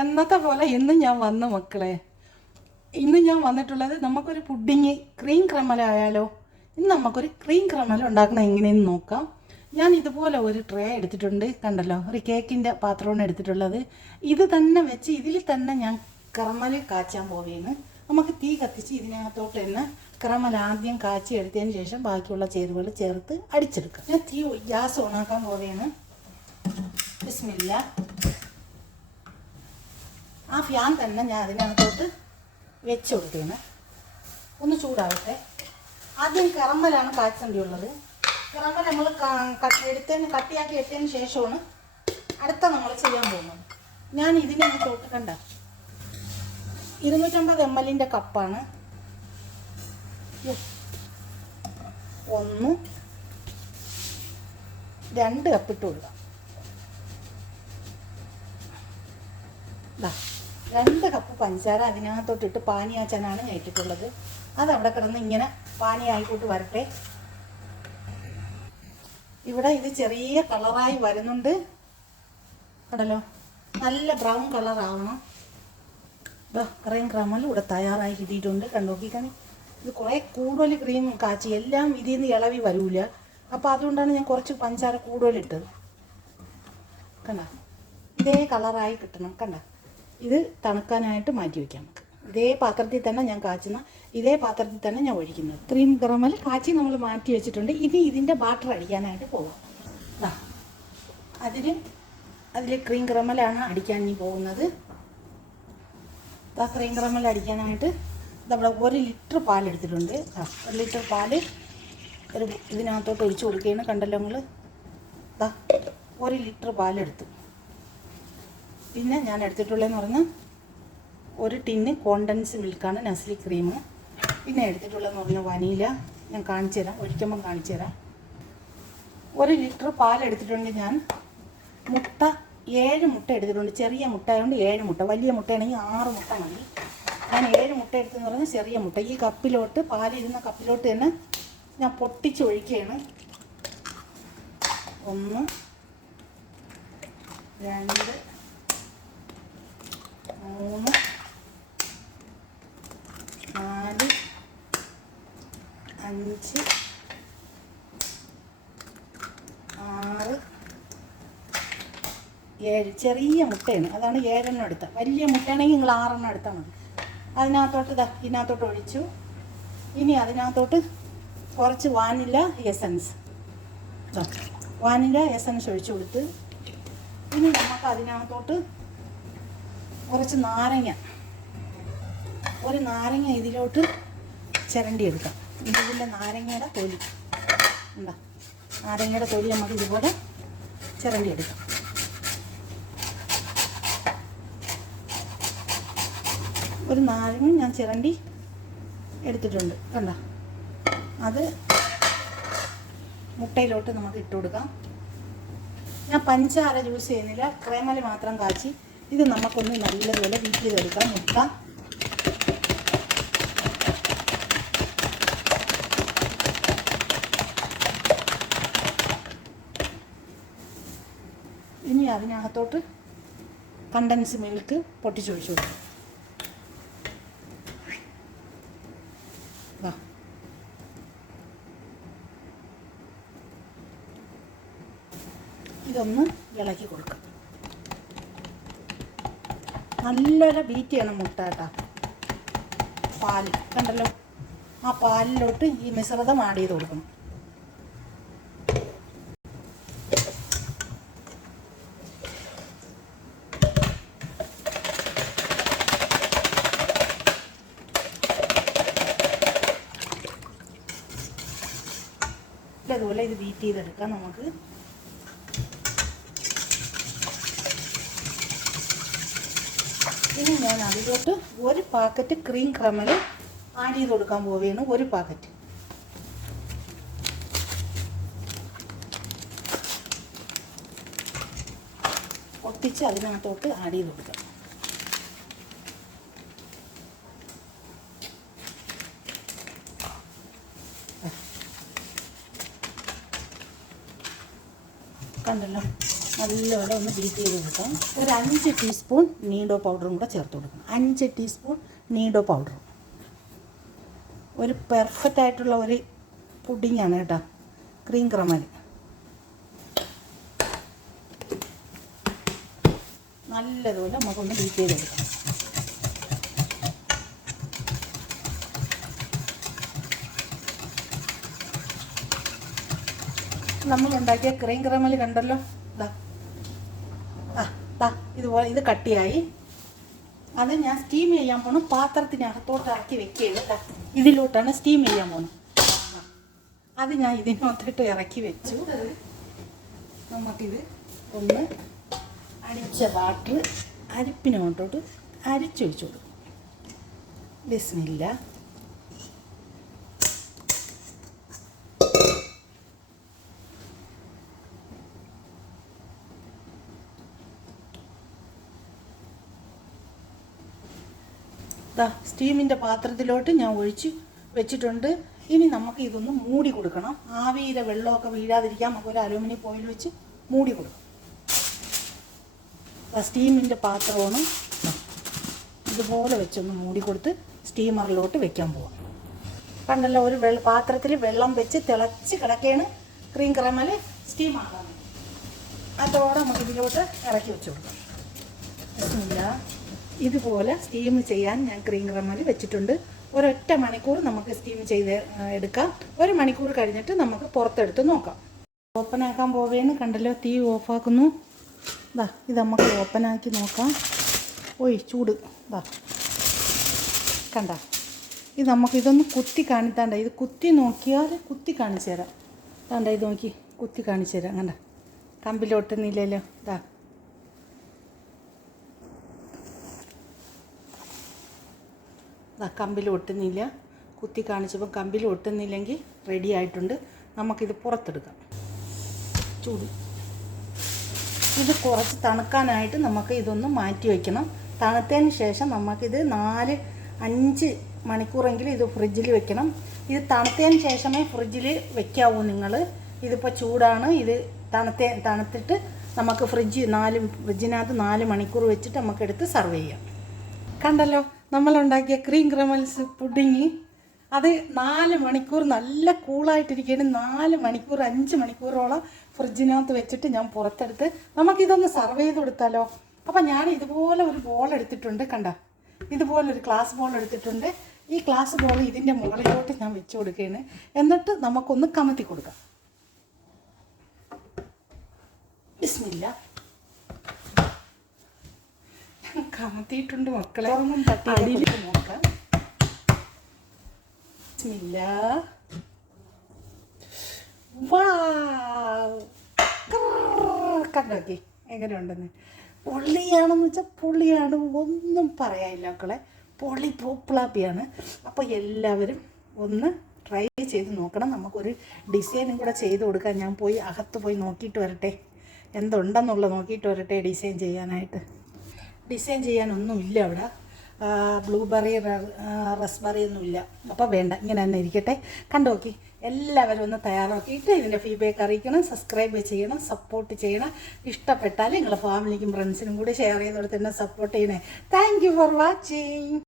എന്നത്തെ പോലെ ഇന്ന് ഞാൻ വന്ന മക്കളെ. ഇന്ന് ഞാൻ വന്നിട്ടുള്ളത് നമുക്കൊരു പുഡിങ് ക്രീം ക്രമല ആയാലോ? ഇന്ന് നമുക്കൊരു ക്രീം ക്രമല ഉണ്ടാക്കണം എങ്ങനെയെന്ന് നോക്കാം. ഞാൻ ഇതുപോലെ ഒരു ട്രേ എടുത്തിട്ടുണ്ട് കണ്ടല്ലോ? ഒരു കേക്കിന്റെ പാത്രമാണ് എടുത്തിട്ടുള്ളത്. ഇത് തന്നെ വെച്ച് ഇതിൽ തന്നെ ഞാൻ കറമൽ കാച്ചാൻ പോവുകയാണ്. നമുക്ക് തീ കത്തിച്ച് ഇതിനകത്തോട്ട് തന്നെ ക്രമൽ ആദ്യം കാച്ചി എടുത്തതിന് ശേഷം ബാക്കിയുള്ള ചേരുവകൾ ചേർത്ത് അടിച്ചെടുക്കാം. ഞാൻ തീ ഗ്യാസ് ഓണാക്കാൻ പോവുകയാണ്. ബിസ്മില്ല. ആ ഫാൻ തന്നെ ഞാൻ അതിനകത്തോട്ട് വെച്ച് കൊടുക്കുകയാണ് ഒന്ന് ചൂടാവട്ടെ. ആദ്യം കറമ്പലാണ് കാച്ചണ്ടിയുള്ളത്. കറമ്പൽ നമ്മൾ എടുത്തതിന് കട്ടിയാക്കി എത്തിയതിന് ശേഷമാണ് അടുത്ത നമ്മൾ ചെയ്യാൻ പോകുന്നത്. ഞാൻ ഇതിനെ ഇതിനകത്തോട്ട് കണ്ട ഇരുന്നൂറ്റമ്പത് എം എല്ലിന്റെ കപ്പാണ്. ഒന്ന് രണ്ട് കപ്പിട്ട് കൊടുക്കാം. ദാ, രണ്ട് കപ്പ് പഞ്ചസാര അതിനകത്തോട്ടിട്ട് പാനിയാച്ചാനാണ് ഞാൻ ഇട്ടിട്ടുള്ളത് അതവിടെ കിടന്ന് ഇങ്ങനെ പാനിയായിക്കോട്ട് വരട്ടെ. ഇവിടെ ഇത് ചെറിയ കളറായി വരുന്നുണ്ട്. കടലോ നല്ല ബ്രൗൺ കളറാവണം ഇതാ ക്രീം ക്രമൽ ഇവിടെ തയ്യാറായി കിട്ടിയിട്ടുണ്ട്. കണ്ടോക്കിക്കണി ഇത് കുറേ കൂടുതൽ ക്രീം കാച്ചി എല്ലാം ഇതിൽ നിന്ന് ഇളവി വരൂല. അപ്പോൾ അതുകൊണ്ടാണ് ഞാൻ കുറച്ച് പഞ്ചസാര കൂടുതലിട്ടത്. കണ്ട? ഇതേ കളറായി കിട്ടണം. കണ്ട? ഇത് തണുക്കാനായിട്ട് മാറ്റി വയ്ക്കാം നമുക്ക്. ഇതേ പാത്രത്തിൽ തന്നെ ഞാൻ കാച്ചുന്ന ഇതേ പാത്രത്തിൽ തന്നെ ഞാൻ ഒഴിക്കുന്നത്. ക്രീം കറമൽ കാച്ചി നമ്മൾ മാറ്റി വെച്ചിട്ടുണ്ട്. ഇനി ഇതിന്റെ ബാറ്റർ അടിക്കാനായിട്ട് പോകാം അതിന് അതിൽ ക്രീം ക്രമലാണ് അടിക്കാൻ ഇനി പോകുന്നത്. ആ ക്രീം ക്രമൽ അടിക്കാനായിട്ട് നമ്മുടെ ഒരു ലിറ്റർ പാലെടുത്തിട്ടുണ്ട് ദാ, ഒരു ലിറ്റർ പാൽ ഒരു ഇതിനകത്തോട്ട് ഒഴിച്ചു കൊടുക്കുകയാണ്. കണ്ടല്ലോ ദാ ഒരു ലിറ്റർ പാലെടുത്തു. പിന്നെ ഞാൻ എടുത്തിട്ടുള്ളതെന്ന് പറഞ്ഞാൽ ഒരു ടിന്ന് കോണ്ടൻസ് മിൽക്കാണ് നസ്ലി ക്രീം പിന്നെ എടുത്തിട്ടുള്ളതെന്ന് പറഞ്ഞാൽ വനീല ഞാൻ കാണിച്ചു തരാം. ഒഴിക്കുമ്പം കാണിച്ചു തരാം. ഒരു ലിറ്റർ പാൽ എടുത്തിട്ടുണ്ട് ഞാൻ. മുട്ട ഏഴ് മുട്ട എടുത്തിട്ടുണ്ട്. ചെറിയ മുട്ട ആയതുകൊണ്ട് ഏഴ് മുട്ട. വലിയ മുട്ടയാണെങ്കിൽ ആറ് മുട്ട മതി. ഞാൻ ഏഴ് മുട്ട എടുത്തെന്ന് പറഞ്ഞാൽ ചെറിയ മുട്ട. ഈ കപ്പിലോട്ട് പാലിരുന്ന കപ്പിലോട്ട് തന്നെ ഞാൻ പൊട്ടിച്ചൊഴിക്കുകയാണ് ഒന്ന് രണ്ട് മൂന്ന്. നാല്. അഞ്ച്. ആറ്. ഏഴ്. ചെറിയ മുട്ടയാണ്. അതാണ് ഏഴെണ്ണം എടുത്ത വലിയ മുട്ടയാണെങ്കിൽ നിങ്ങൾ ആറെണ്ണം എടുത്താൽ മതി. അതിനകത്തോട്ട് ഇതാ ഇതിനകത്തോട്ട് ഒഴിച്ചു. ഇനി അതിനകത്തോട്ട് കുറച്ച് വാനില എസൻസ്. വാനില എസൻസ് ഒഴിച്ചു കൊടുത്ത് ഇനി നമുക്ക് അതിനകത്തോട്ട് കുറച്ച് നാരങ്ങ. ഒരു നാരങ്ങ ഇതിലോട്ട് ചിരണ്ടി എടുക്കാം ഇതിന്റെ നാരങ്ങയുടെ തൊലി. എന്താ നാരങ്ങയുടെ തൊലി നമുക്ക് ഇതുപോലെ ചിരണ്ടി എടുക്കാം ഒരു നാരങ്ങ ഞാൻ ചിരണ്ടി എടുത്തിട്ടുണ്ട്. കണ്ട? അത് മുട്ടയിലോട്ട് നമുക്ക് ഇട്ട് കൊടുക്കാം ഞാൻ പഞ്ചാര യൂസ് ചെയ്യുന്നില്ല. ക്രേമൽ മാത്രം കാച്ചി ഇത് നമുക്കൊന്ന് നല്ലതുപോലെ വീട്ടിൽ ചെയ്തെടുക്കാം മുട്ട ഇനി അതിനകത്തോട്ട് കണ്ടൻസ് മിൽക്ക് പൊട്ടിച്ചൊഴിച്ചു വാ. ഇതൊന്ന് ഇളക്കി കൊടുക്കാം. നല്ലൊരു ബീറ്റ് ചെയ്യണം മുട്ട കേട്ടോ. പാൽ കണ്ടല്ലോ? ആ പാലിലോട്ട് ഈ മിശ്രിതം ആഡ് ചെയ്ത് കൊടുക്കണം. ഇതുപോലെ ഇത് ബീറ്റ് ചെയ്തെടുക്കാം നമുക്ക്. ഇനി ഞാൻ അതിലോട്ട് ഒരു പാക്കറ്റ് ക്രീം ക്രമൽ ആഡ് ചെയ്ത് കൊടുക്കാൻ പോവുകയാണ്. ഒരു പാക്കറ്റ് ഒട്ടിച്ച് അതിനകത്തോട്ട് ആഡ് ചെയ്ത് കൊടുക്കാം. കണ്ടല്ലോ? നല്ലപോലെ ഒന്ന് ബീറ്റ് ചെയ്ത് കൊടുക്കാം. ഒരു അഞ്ച് ടീസ്പൂൺ നീഡോ പൗഡറും കൂടെ ചേർത്ത് കൊടുക്കണം. അഞ്ച് ടീസ്പൂൺ നീഡോ പൗഡർ ഒരു പെർഫെക്റ്റ് ആയിട്ടുള്ള ഒരു പുഡിങ്ങാണ് കേട്ടോ. ക്രീം ക്രമൽ നല്ലതുപോലെ നമുക്കൊന്ന് ബീറ്റ് ചെയ്തെടുക്കാം നമ്മൾ ഉണ്ടാക്കിയ ക്രീം ക്രമൽ കണ്ടല്ലോ? ഇതുപോലെ ഇത് കട്ടിയായി. അത് ഞാൻ സ്റ്റീം ചെയ്യാൻ പോണു. പാത്രത്തിനകത്തോട്ട് ഇറക്കി വെക്കുകയാണ് ഇതിലോട്ടാണ് സ്റ്റീം ചെയ്യാൻ പോകുന്നത് അത് ഞാൻ ഇതിനകത്തോട്ട് ഇറക്കി വെച്ചു. നമുക്കിത് ഒന്ന് അടിച്ച വാട്ടർ അരിപ്പിനോട്ടോട്ട് അരിച്ചൊഴിച്ചു കൊടുക്കും. ബിസ്മില്ല ദാ സ്റ്റീമിന്റെ പാത്രത്തിലോട്ട് ഞാൻ ഒഴിച്ച് വെച്ചിട്ടുണ്ട്. ഇനി നമുക്ക് ഇതൊന്ന് മൂടി കൊടുക്കണം. ആവിയിലെ വെള്ളമൊക്കെ വീഴാതിരിക്കാൻ നമുക്ക് ഒരു അലുമിനിയം ഫോയിൽ വെച്ച് മൂടി കൊടുക്കണം സ്റ്റീമിന്റെ പാത്രമാണ്. ഇതുപോലെ വെച്ചൊന്ന് മൂടി കൊടുത്ത് സ്റ്റീമറിലോട്ട് വെക്കാൻ പോവാം. കണ്ടല്ലോ ഒരു വെള്ള പാത്രത്തിൽ വെള്ളം വെച്ച് തിളച്ച് കിടക്കുകയാണ് ക്രീം ക്രമൽ സ്റ്റീം ആക്കാൻ അതോടെ നമുക്ക് ഇതിലോട്ട് ഇറക്കി വെച്ച് കൊടുക്കാം. പ്രശ്നമില്ല ഇതുപോലെ സ്റ്റീം ചെയ്യാൻ ഞാൻ ക്രീം ക്രമൽ വെച്ചിട്ടുണ്ട്. ഒരൊറ്റ മണിക്കൂർ നമുക്ക് സ്റ്റീം ചെയ്ത് എടുക്കാം. ഒരു മണിക്കൂർ കഴിഞ്ഞിട്ട് നമുക്ക് പുറത്തെടുത്ത് നോക്കാം. ഓപ്പൺ ആക്കാൻ പോവേന്ന് കണ്ടല്ലോ തീ ഓഫാക്കുന്നു ദാ ഇത് നമുക്ക് ഓപ്പൺ ആക്കി നോക്കാം. ഓയ് ചൂട്. ദാ. കണ്ട? ഇത് നമുക്ക് ഇതൊന്ന് കുത്തി കാണിത്താണ്ട ഇത് കുത്തി നോക്കിയാൽ കുത്തി കാണിച്ചു തരാം. കണ്ട ഇത് നോക്കി കുത്തി കാണിച്ചു തരാം. കണ്ട? കമ്പിലോട്ടുന്നില്ലല്ലോ ദാ. ദാ കമ്പിൽ ഒട്ടുന്നില്ല. കുത്തി കാണിച്ചപ്പോൾ കമ്പിൽ ഒട്ടുന്നില്ലെങ്കിൽ റെഡി ആയിട്ടുണ്ട്. നമുക്കിത് പുറത്തെടുക്കാം. ചൂട്. ഇത് കുറച്ച് തണുക്കാനായിട്ട് നമുക്ക് ഇതൊന്ന് മാറ്റി വയ്ക്കണം. തണുത്തതിന് ശേഷം നമുക്കിത് നാല് അഞ്ച് മണിക്കൂറെങ്കിലും ഇത് ഫ്രിഡ്ജിൽ വെക്കണം. ഇത് തണുത്തതിന് ശേഷമേ ഫ്രിഡ്ജിൽ വെക്കാവൂ നിങ്ങൾ ഇതിപ്പോൾ ചൂടാണ്. ഇത് തണുത്ത തണുത്തിട്ട് നമുക്ക് ഫ്രിഡ്ജ് നാല് ഫ്രിഡ്ജിനകത്ത് നാല് മണിക്കൂർ വെച്ചിട്ട് നമുക്കെടുത്ത് സർവ് ചെയ്യാം. കണ്ടല്ലോ നമ്മളുണ്ടാക്കിയ ക്രീം ക്രമൽസ് പുഡിങ് അത് നാല് മണിക്കൂർ നല്ല കൂളായിട്ടിരിക്കുകയാണ് നാല് മണിക്കൂർ അഞ്ച് മണിക്കൂറോളം ഫ്രിഡ്ജിനകത്ത് വെച്ചിട്ട് ഞാൻ പുറത്തെടുത്ത് നമുക്കിതൊന്ന് സർവ് ചെയ്ത് കൊടുത്താലോ? അപ്പം ഞാൻ ഇതുപോലെ ഒരു ബോൾ എടുത്തിട്ടുണ്ട് കണ്ട. ഇതുപോലെ ഒരു ഗ്ലാസ് ബോൾ എടുത്തിട്ടുണ്ട്. ഈ ഗ്ലാസ് ബോൾ ഇതിന്റെ മുകളിലോട്ട് ഞാൻ വെച്ച് കൊടുക്കുകയാണ്. എന്നിട്ട് നമുക്കൊന്ന് കമത്തി കൊടുക്കാം. ബിസ്മില്ല. കമത്തിയിട്ടുണ്ട് മക്കളെ. അടിയിൽ നോക്കാം. കണ്ടോക്കി എങ്ങനെയുണ്ടെന്ന്. പൊള്ളിയാണെന്ന് വെച്ചാൽ പൊള്ളിയാണ്. ഒന്നും പറയാനില്ല മക്കളെ. പൊള്ളി പോപ്പിളാപ്പിയാണ്. അപ്പോൾ എല്ലാവരും ഒന്ന് ട്രൈ ചെയ്ത് നോക്കണം. നമുക്കൊരു ഡിസൈനും കൂടെ ചെയ്ത് കൊടുക്കാൻ ഞാൻ പോയി അകത്ത് പോയി നോക്കിയിട്ട് വരട്ടെ. എന്തുണ്ടെന്നുള്ളത് നോക്കിയിട്ട് വരട്ടെ ഡിസൈൻ ചെയ്യാനായിട്ട്. ഡിസൈൻ ചെയ്യാനൊന്നുമില്ല അവിടെ. ബ്ലൂബെറി റസ്ബെറി അപ്പോൾ വേണ്ട ഇങ്ങനെ തന്നെ ഇരിക്കട്ടെ. കണ്ടോക്കി എല്ലാവരും ഒന്ന് തയ്യാറാക്കിയിട്ട് ഇതിന്റെ ഫീഡ്ബാക്ക് അറിയിക്കണം സബ്സ്ക്രൈബ് ചെയ്യണം സപ്പോർട്ട് ചെയ്യണം. ഇഷ്ടപ്പെട്ടാൽ നിങ്ങളുടെ ഫാമിലിക്കും ഫ്രണ്ട്സിനും കൂടി ഷെയർ ചെയ്ത് എന്നെ സപ്പോർട്ട് ചെയ്യണേ. Thank for watching